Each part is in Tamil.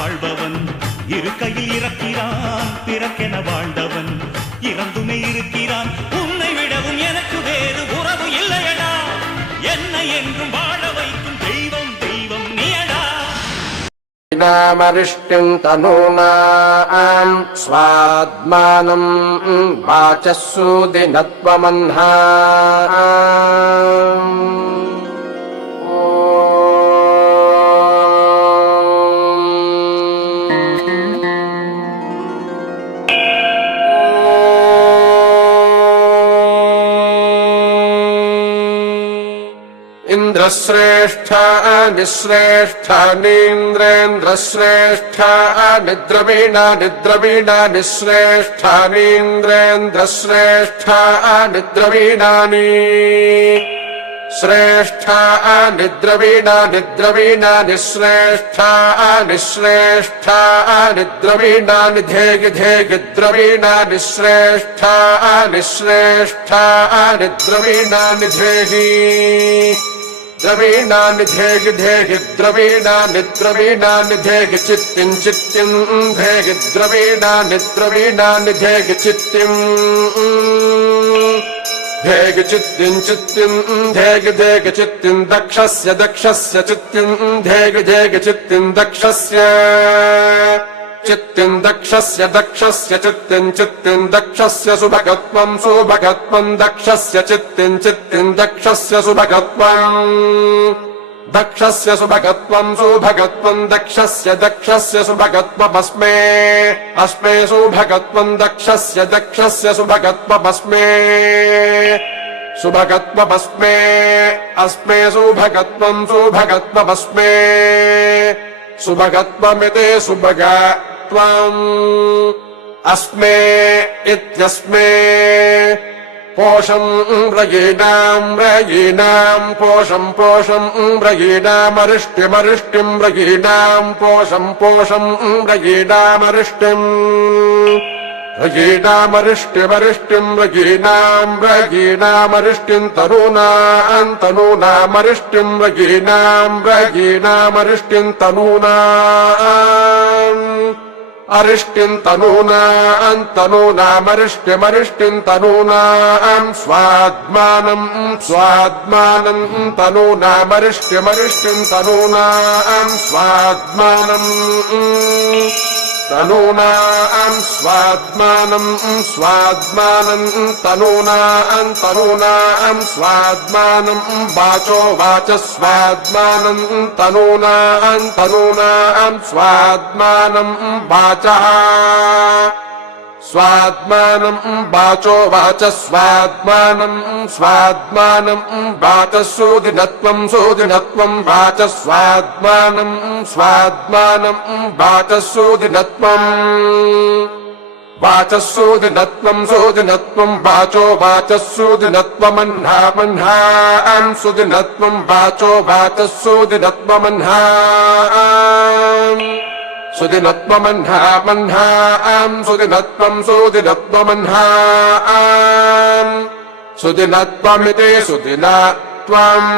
வாழ்பவன். இருக்கையில் இறக்கிறான் பிறக்கென வாழ்ந்தவன். இறந்துமே இருக்கிறான் உன்னை விடவும் எனக்கு வேறு உறவு இல்லையடா. என்னை என்றும் வாழ வைக்கும் தெய்வம் தெய்வம் நீயடா. மருஷ்டிம் தனூனாம் வாச்சசூதி நத்வமன்ஹா इन्द्रश्रेष्ठा निःश्रेष्ठा नीन्द्रेन्द्रश्रेष्ठा निद्रवीणा निद्रवीणा निःश्रेष्ठा नीन्द्रेन्द्रश्रेष्ठा निद्रवीणानि श्रेष्ठा निद्रवीणा निद्रवीणा निःश्रेष्ठा निःश्रेष्ठा निद्रवीणा निधेगि धेगि द्रवीणा निःश्रेष्ठा निःश्रेष्ठा निद्रवीणा निधेहि ద్రవీణాన్ని ధేగి ధేగి ద్రవీణాన్ని ద్రవీణాన్ని ధేగి చిత్తిం చిత్తిం ధేగి ద్రవీణాన్ని ద్రవీణాన్ని ధేగి చిత్తిం. ధేగి చిత్తిం చిత్తిం ధేగి ధేగి చిత్తిం దక్షస్య దక్షస్య చిత్తిం ధేగి ధేగి చిత్తిం దక్షస్య. चित्तिम् दक्षस्य दक्षस्य चित्तिम् चित्तिम् दक्षस्य सुभगत्वम् सुभगत्वम् दक्षस्य चित्तिम् चित्तिम् दक्षस्य सुभगत्वम् दक्षस्य सुभगत्वम् सुभगत्वम् दक्षस्य दक्षस्य सुभगत्वमस्मे अस्मे सुभगत्वम् दक्षस्य दक्षस्य सुभगत्वमस्मे सुभगत्वमस्मे अस्मे सुभगत्वम् सुभगत्वमस्मे सुभगत्वमिति सुभगत्वम् अस्मे इत्यस्मे पोषम् व्रयीणाम् व्रयीणाम् पोषम् पोषम् व्रयीणामरिष्टिमरिष्टिम् व्रयीणाम् पोषम् पोषम् व्रयीणामरिष्टिम् व्रयीणामरिष्टिमरिष्टिम् व्रयीणाम् व्रयीणामरिष्टिम् तनूनाम् तनूनामरिष्टिम् व्रयीणाम् व्रयीणामरिष्टिम् तनूनाम् అరిష్టిం తనూనాం తనూనామరిష్టిమరిష్టిం తనూనాం స్వాద్మానం స్వాద్మానం తనూనామరిష్టిమరిష్టిం తనూనాం స్వాద్మానం तनूनाम् स्वात्मानम् स्वात्मानम् तनूनाम् तनूनाम् स्वात्मानम् वाचो वाच स्वात्मानम् तनूनाम् तनूनाम् स्वात्मानम् वाचः स्वात्मानम् वाचो वाच स्वात्मानम् स्वात्मानम् वाचः सोदिनत्वम् सोदिनत्वम् वाच स्वात्मानम् स्वात्मानम् वाचः सोदिनत्वम् वाचः सोदिनत्वम् सोदिनत्वम् वाचो वाचः सोदिनत्वमह्ना मह्नाम् सुदिनत्वम् वाचो वाचः सोदिनत्वमह्ना सुदिनत्वमह्ना मह्नाम् सुदिनत्वम् सुदिनत्वमह्नाम् सुदिनत्वमिति सुदिनत्वम्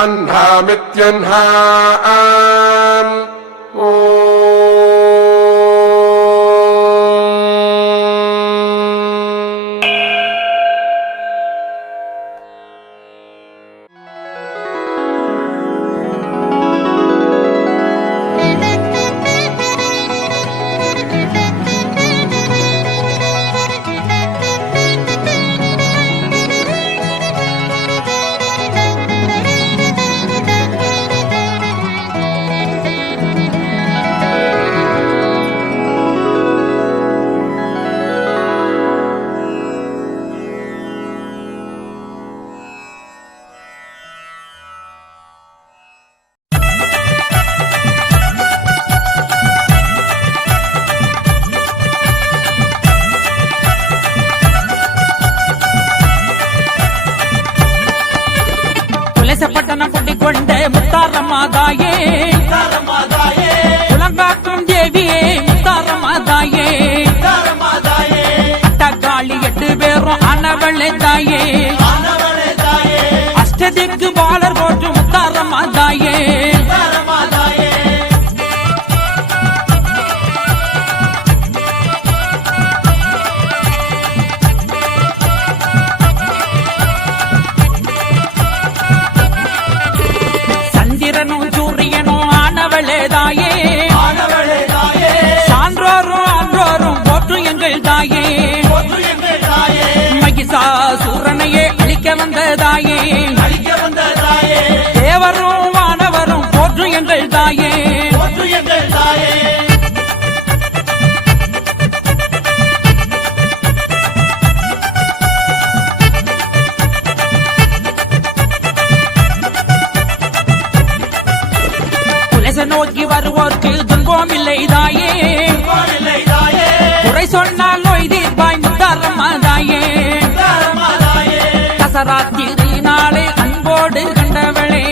अह्नामित्यह्नाम् ओ அனவளை தாயே. அஷ்டதிக்கு பாலர் போற்றும் தீர்ப்பாய் முத்தாரம்மா தாயே கசராத்திரி நாளே அன்போடு கண்டவளே.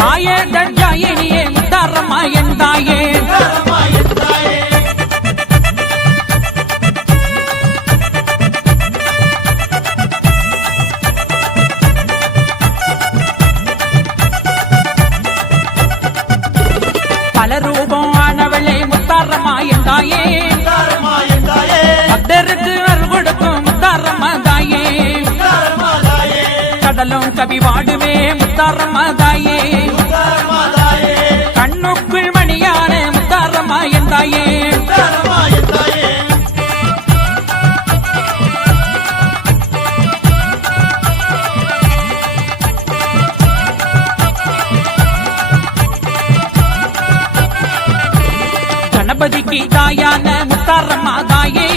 தாயே தஞ்சாயினியே முத்தாரம்மா என் தாயே பல ரூபம் ஆனவளே முத்தாரம்மா என் தாயே கவி வாடுவே முத்தாரம்மா தாயே கண்ணுக்குள் மணியான முத்தாரம்மா என் தாயே கணபதிக்கு தாயான முத்தாரம்மா தாயே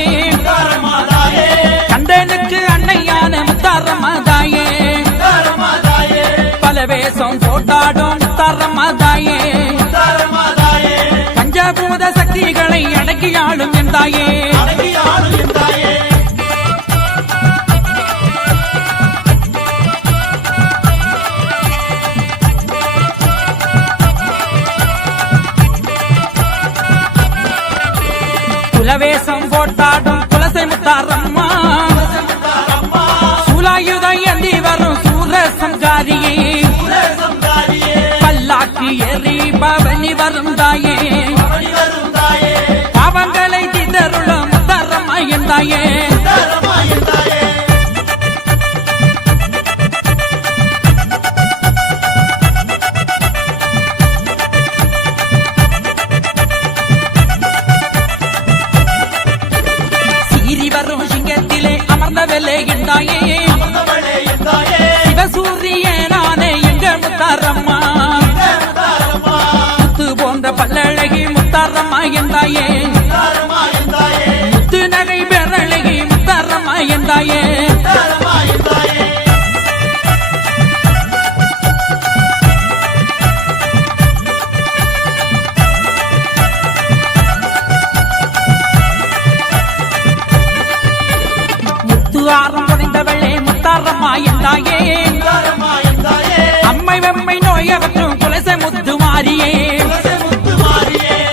கந்தனுக்கு அன்னையான முத்தாரம்மா வேஷம் போட்டாடும் முத்தாரம்மா தாயே பஞ்சபூத சக்திகளை அடக்கி ஆளும் என் தாயே. குலவேஷம் போட்டாடும் வரும் தாயே. பாவங்களை திதருளும் முத்தாரம்மா என் தாயே மாறியே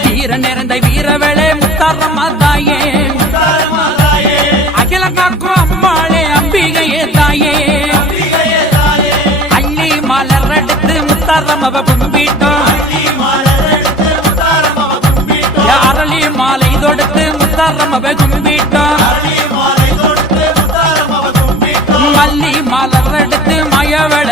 வீர நிறைந்த வீரவேளை முத்தாரம்மா தாயே அகில காக்கும் அம்மாளே அம்பிகையே தாயே. அள்ளி மலர் எடுத்து முத்தாரம்மவ கும்பிட்டோம். அரளி மாலை தொடுத்து முத்தாரம்மவ கும்பிட்டோம். மல்லி மலர் எடுத்து மயவள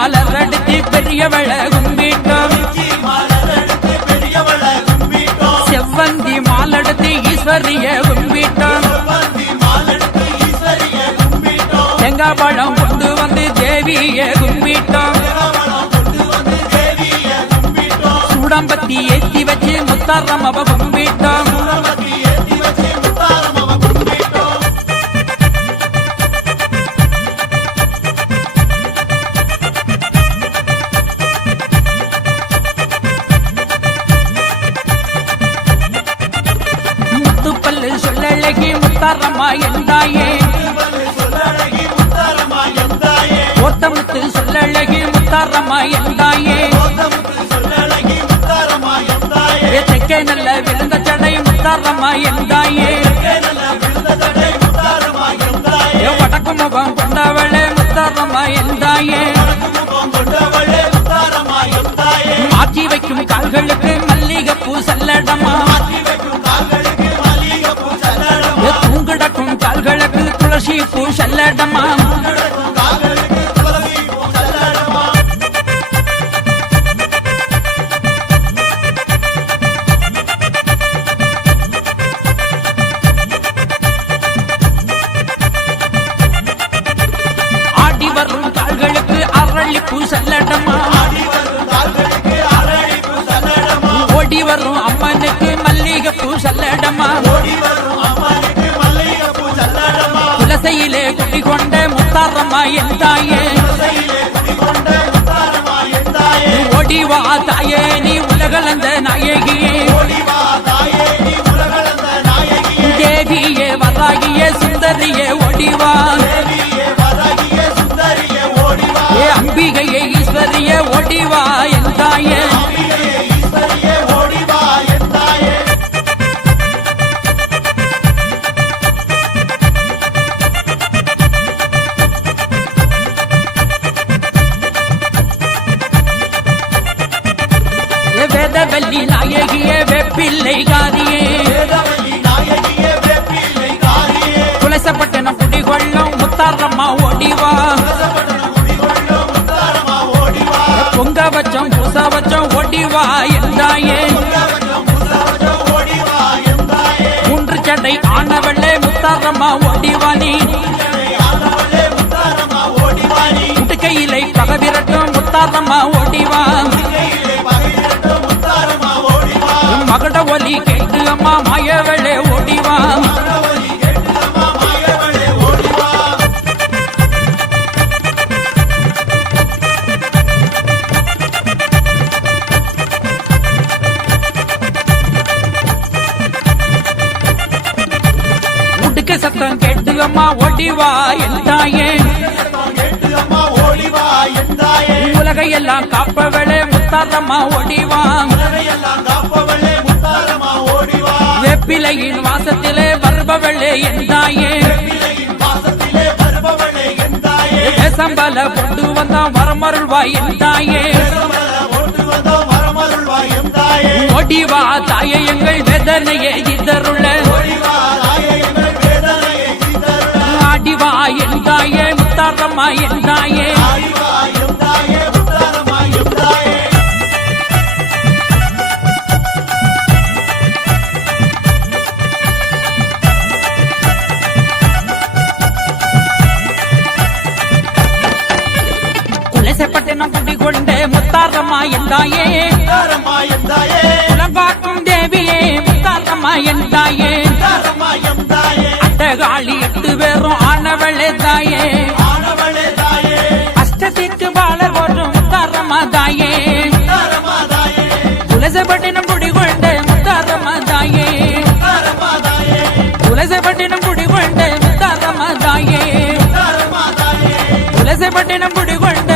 மலர் அடுத்து பெரியவள கும்பிட்டோம் செவ்வந்தி மாலடுத்து ஈஸ்வரிய கும்பிட்டோம் தேங்காய் பழம் கொண்டு வந்து தேவிய கும்பிட்டோம் சூடம்பத்தி ஏத்தி வச்சு முத்தாரம் அவ கும்பிட்டோம் கோத்தமுத்து சொல்லழகி முத்தாரம்மா எந்தாயே? தெக்கே நல்ல விழுந்த சடை முத்தாரம்மா எந்தாயே? வடக்கு முகம் கொண்டவளே முத்தாரம்மா எந்தாயே? மாற்றி வைக்கும் கால்களுக்கு மல்லிகைப்பூ சல்லடமா தூங்கிடக்கும் கால்களுக்கு துளசி பூ சல்லடமா என் தாயே. ஓடிவா தாயே நீ உலகளந்த நாயகியே. தேவியே வராகியே சுந்தரியே ஓடிவா. வச்சோம் பூச வச்சோம் ஓடிவா என்றாயே. மூன்று சட்டை ஆனவள்ளே முத்தாரம்மா ஓடிவா நீ. முட்டுக்கையிலை பகவிரட்டும் முத்தாரம்மா ஓடிவா. மகட ஒலி கேட்டு அம்மா மாயவளே ஓடிவா. முட்டுக்கு ஓடிவா என் தாயே உலகையெல்லாம் காப்பவளே முத்தாரம்மா ஓடிவா. வெப்பிலையின் வாசத்திலே வருபவளே என் தாயே சம்பல கொண்டு வந்தான் வரமருள்வாய் என் தாயே ஓடிவா தாயே எங்கள் வேதனையே இதருள்ள ஆடிவா என் தாயே முத்தாரம்மா என் தாயே குலசப்பட்டினம் குடி கொண்ட முத்தாரம்மா என் தாயே குலம்பாக்கும் தேவியே முத்தாரம்மா என் வாழ போற்றும் முத்தாரம்மா தாயே துளசப்பட்டினம் குடி கொண்ட முத்தாரம்மா தாயே துளசப்பட்டினம் குடி கொண்ட முத்தாரம்மா தாயே துளசப்பட்டினம் குடி கொண்ட